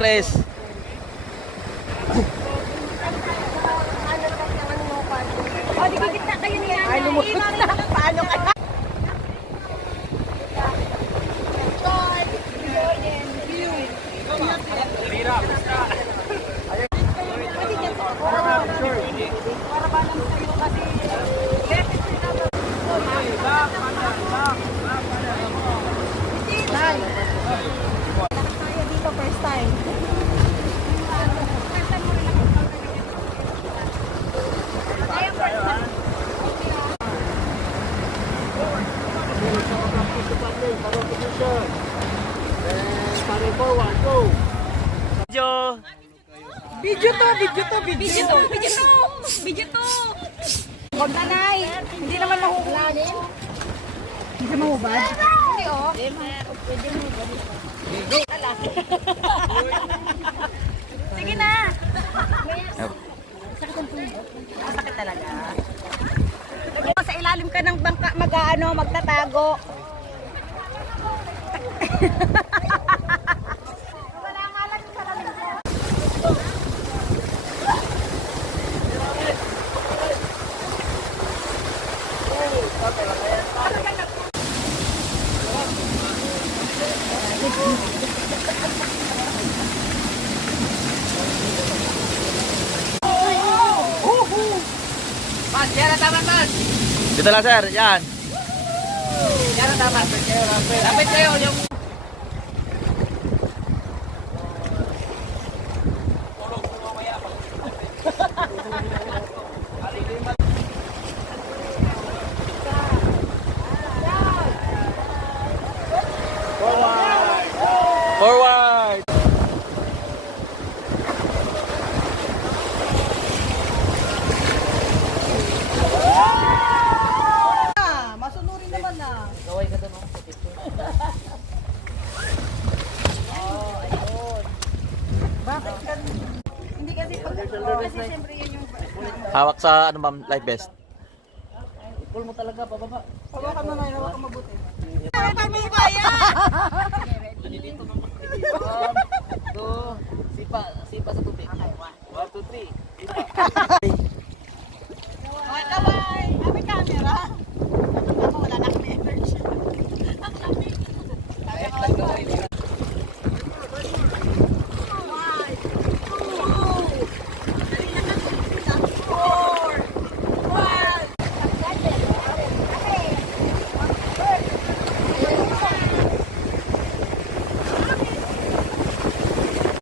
necklace. O, di gigit na kayo ni Nanay. Ay, lumukot na. Paano ka? Dito first time. Video. Video to. Huwag na, Nay. Hindi naman mahubad. Hindi mahubad? Hindi, oh. Pwede mahubad. Sige na. Sakit talaga. Sa ilalim ka ng bangka, magtatago. Dito lang sir, yan. Lapit kayo yung Forward. Masunurin naman na. gaway ka doon. Bakit ka? Hindi kasi kasi siyempre yun yung Hawak sa ano ma'am, life vest. Pull mo talaga pababa. hawakan mo na, hawakan mabuti. Dito mo. 1, 2, sipa sa tubig. 1, 2, 3.